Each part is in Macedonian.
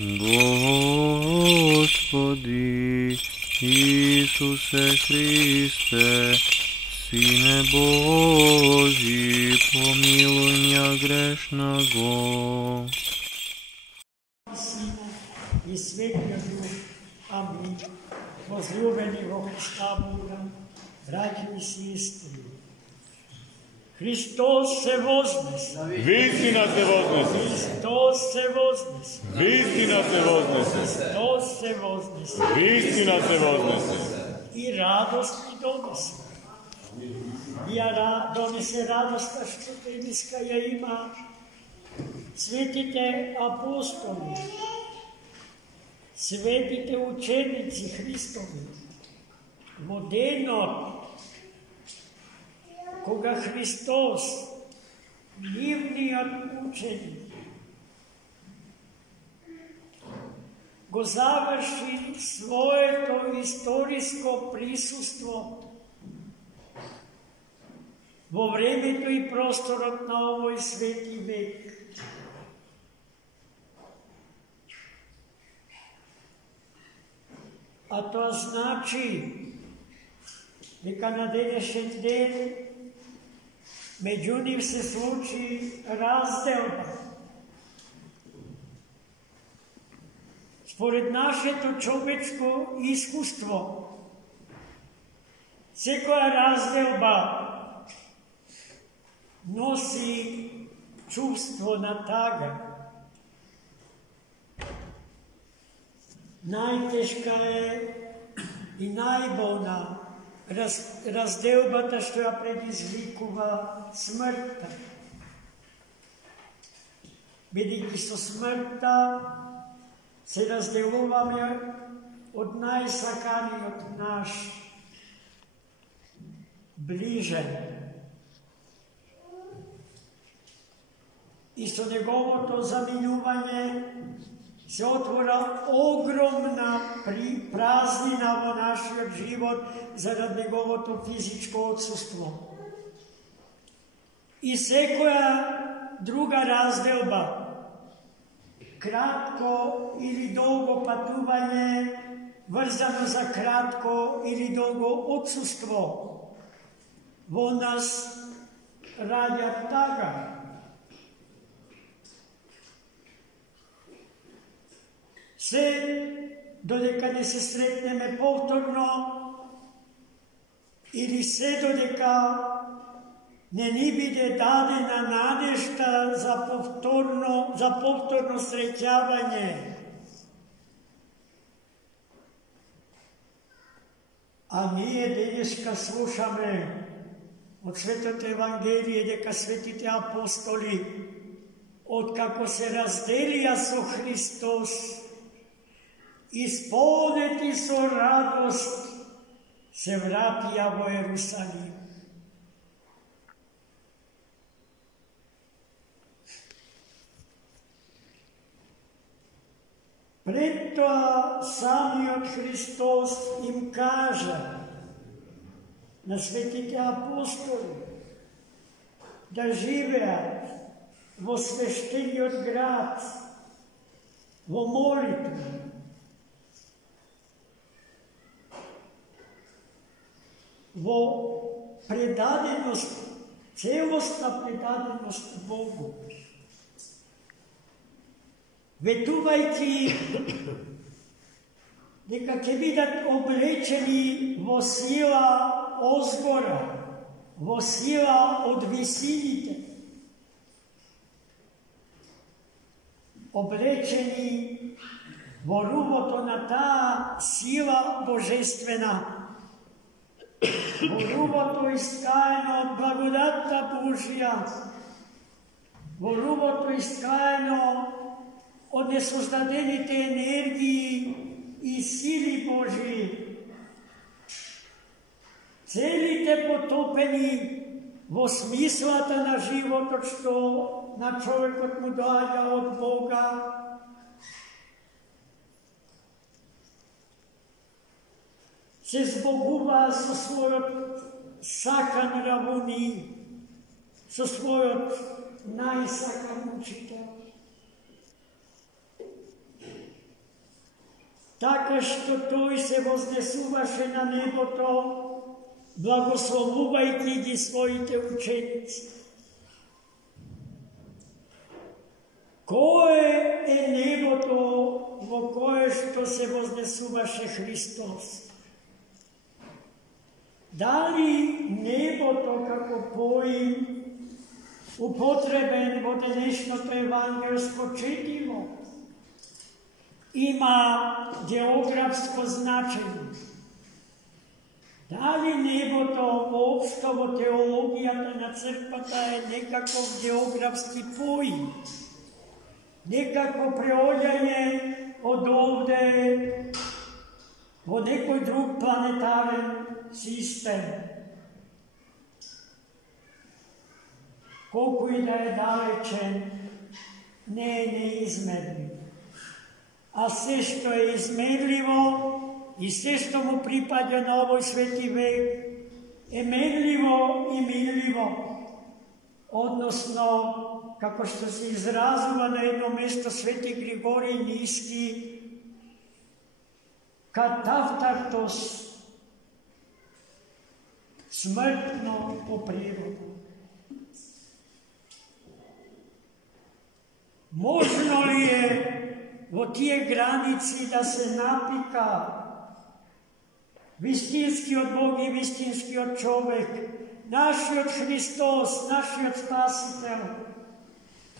Господи Исусе Христе, Сине Божий, помилуй меня грешного. Сина и Светлия Дух. Аминь. Возлюбени во Христа Бога, братья и сестры, Христос се вознесе. Вистина се вознесе. Христос се вознесе. Вистина се вознесе. Христос се вознесе. Вистина се вознесе. И радост ни донесе. И донесе радостта, što днеска ја има светите апостоли, светите ученици Христови, во денот кога Христос, нивниот ученик, го заврши своето историско присуство во времето и просторот на овој свети век. А тоа значи дека на денешен ден меѓу нив се случи разделба. Според нашето човечко искуство, секоја разделба носи чувство на тага. Најтешка е и најболна разделбата што ја предизвикува смртта. Бидејќи со смртта се разделуваме од најсаканиот наш ближен. И со неговото заминување се отвора огромна празнина во нашиот живот зарад неговото физичко отсуство. И секоја друга разделба, кратко или долго патување, врзано за кратко или долго отсуство, во нас раѓа тага. Се додека не се сретнеме повторно или се додека не ни биде дадена надежда за повторно среќавање. А ние денеска слушаме од Светото Евангелие дека светите апостоли, откако се разделија со Христос, исполнети со радост, се вратија во Ерусалим. Пред тоа самиот Христос им кажа на светите апостоли да живеат во свештениот град, во молитва, во предаденост, целосна предаденост Богу. Ветувајќи дека ќе бидат облечени во сила озгора, во сила од висините, облечени во рубото на таа сила божествена, во рубото искаено од благодатта Божија, во рубото искаено од несоздадените енергии и сили Божии, целите потопени во смислата на животот што на човекот му доаѓа од Бога, се збогуваа со својот сакан равуни, со својот најсакан учител. така що той се вознесуваше на небото, благословувајќи ги своите ученици. Кое е небото во кое што се вознесуваше Христос? Дали небото како поим употребен во денешното евангелско четиво има географско значење? Дали небото воопшто во теологијата на црквата е некаков географски поим, некако преоѓање од овде во некој друг планетарен систем? Колку и да е далечен, не е неизмерливо. А се што е измерливо и се што му припаѓа на овој свети век е мерливо и мирливо. Односно, како што се изразува на едно место свети Григорий Ниски, катавтартос, смртно по природа. Можно ли е во тие граници да се напика вистинскиот Бог и вистинскиот човек, нашиот Христос, нашиот Спасител,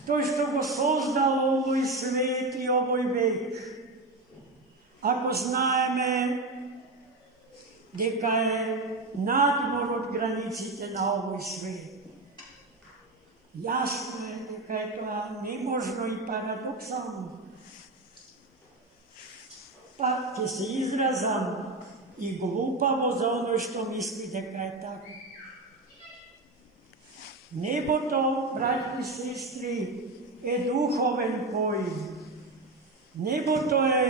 тој што го создал овој свет и овој век, ако знаеме дека е надвор од границите на овој свет? Јасно е дека е тоа неможно и парадоксално. Па ќе се изразам и глупаво за оној што мисли дека е така. Небото, браќи и сестри, е духовен поим. Небото е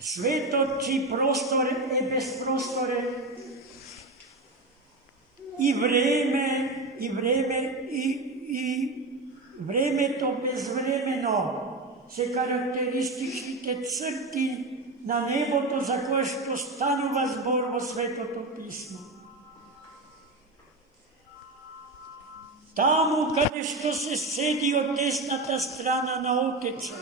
светот чиј простор е безпросторен и времето безвремено се карактеристичните црти на небото за кое што станува збор во Светото Писмо. Таму каде што се седи од десната страна на Отецот,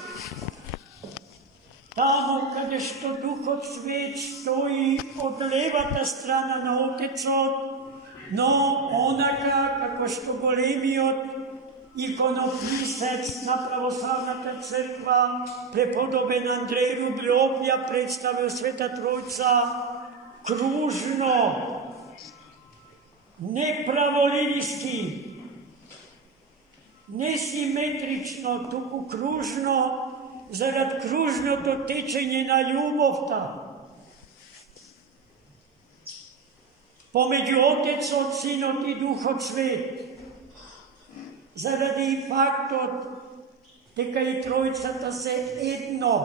таму каде што Духот Свет стои од левата страна на Отецот, но онака како што големиот иконописец на православната црква, преподобен Андреј Рублјов, ја представил Света Тројца кружно, не праволиниски, не симетрично, туку кружно, зарад кружното течење на љубовта помеѓу Отецот, Синот и Духот Свет, заради фактот дека и Тројцата се едно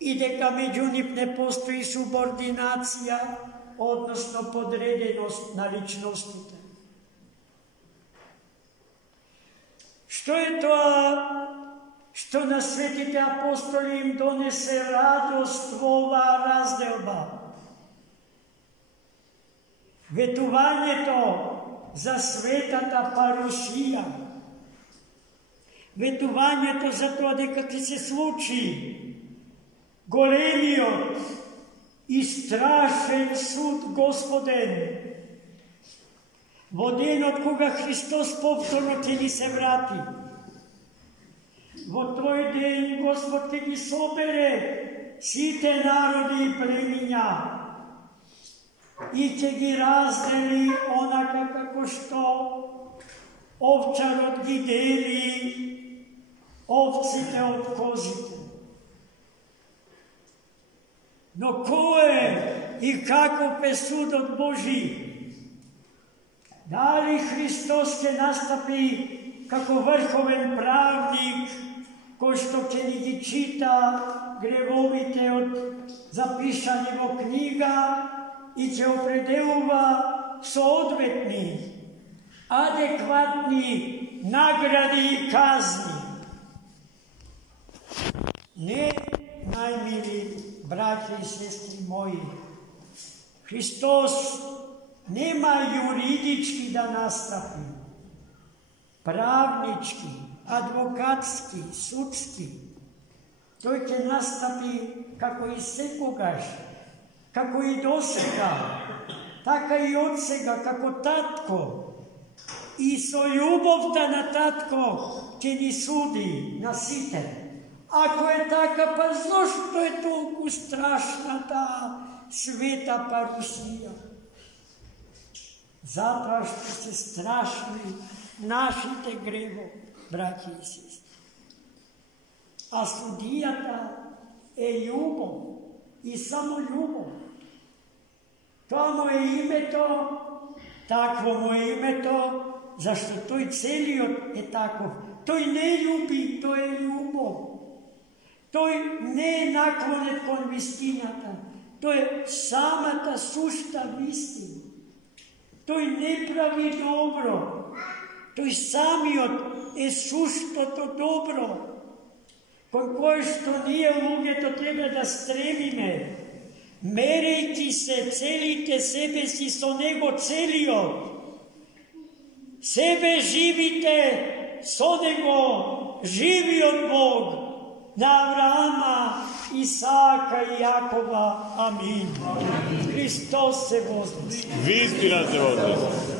и дека меѓу нив не постои субординација, односно подреденост на личностите. Што е тоа што на светите апостоли им донесе радост во оваа разделба? Ветувањето за светата парусија, ветувањето за тоа дека ќе се случи големиот и страшен суд Господен во денот кога Христос повторно ќе ни се врати. Во тој ден Господ ќе ги собере сите народи и племиња и ќе ги раздели онака како што овчарот ги дели овците од козите. Но кој и каков е судот Божи? Дали Христос ќе настапи како врховен правник, кој што ќе ни ги чита гревовите од запишани во книга и ќе определува соодветни, адекватни награди и казни? Не, braće i sestri moji, Hristos nema juridički da nastavi, pravnički, advokatski, sudski. To će nastavi kako i sekogaš, kako i dosega, tako i odsega, kako tatko. I so ljubovta na tatko će ni sudi na site. Ako je taka, pa zašto je toliko strašna ta sveta parusija? Zato što se strašni našite grevo, braći i sestri. A sudijata je ljubov i samo ljubov. To mu je ime to, takvo mu je ime to, zašto toj celiot je tako. Toj ne ljubi, to je ljubov. Toj ne naklonet kon vistinata, to je sama ta sušta vistina. Toj ne pravi dobro, toj samiot je sušto to dobro. Koje što nije luge, to treba da stremime. Merejte se, celite sebe si so nego celio. Sebe živite so nego živi od Bog. Na Avrama, Isaka i Jakova. Amin. Hristos se voznese. Vistina se voznese.